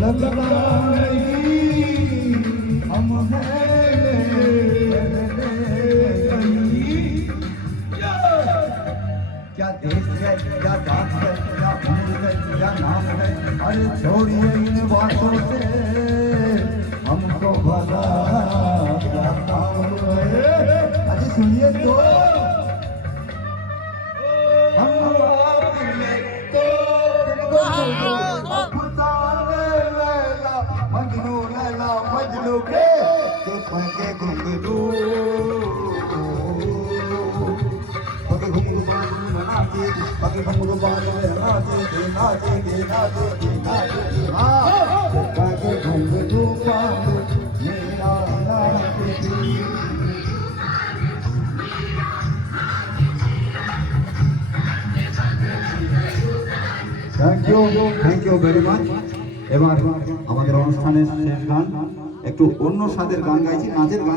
लगता नहीं हम क्या देश है, क्या जात है, क्या भूल है, क्या नाम है, अरे छोड़िए इन बातों से हमको भला क्या काम है। अरे सुनिए तो हम आपने तो मजनू के पंखे घुंघरू पके घुंघरू बांधे नाचे नाचे नाचे नाचे हाँ पके घुंघरू बांधे मेरा नाचे। थैंक यू वेरी माच। এবার আমাদের অনুষ্ঠানের শেষ গান একটু অন্য স্বাদের গান গাইছি, নাচের গান।